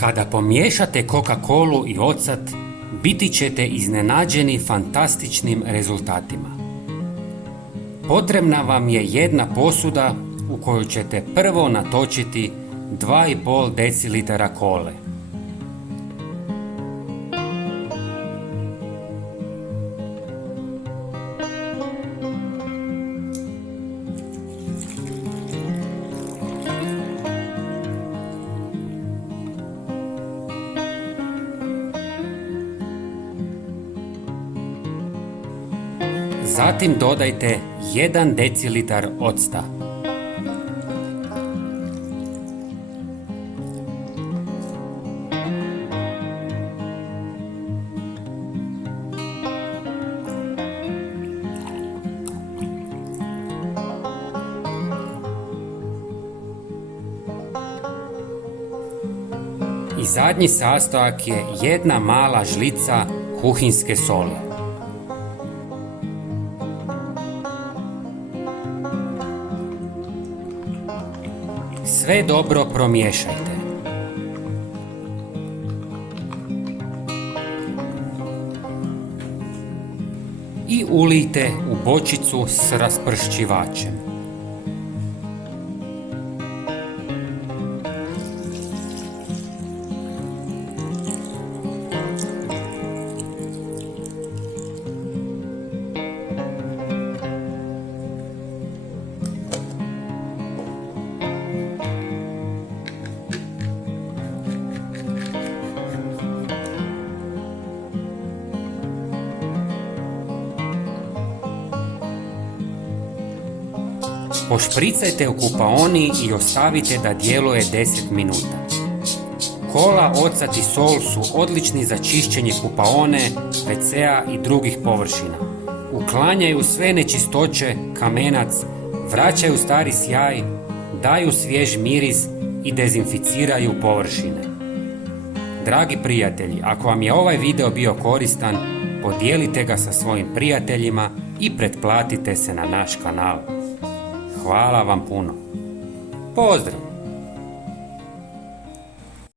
Kada pomiješate Coca-Colu i ocat, biti ćete iznenađeni fantastičnim rezultatima. Potrebna vam je jedna posuda u koju ćete prvo natočiti 2,5 decilitara kole. Zatim dodajte 1 decilitar octa. I zadnji sastojak je 1 mala žlica kuhinjske soli. Sve dobro promiješajte. I ulijte u bočicu s raspršćivačem. Pošpricajte u kupaoni i ostavite da djeluje 10 minuta. Kola, ocat i sol su odlični za čišćenje kupaone, WC-a i drugih površina. Uklanjaju sve nečistoće, kamenac, vraćaju stari sjaj, daju svjež miris i dezinficiraju površine. Dragi prijatelji, ako vam je ovaj video bio koristan, podijelite ga sa svojim prijateljima i pretplatite se na naš kanal. Hvala vam puno. Pozdrav!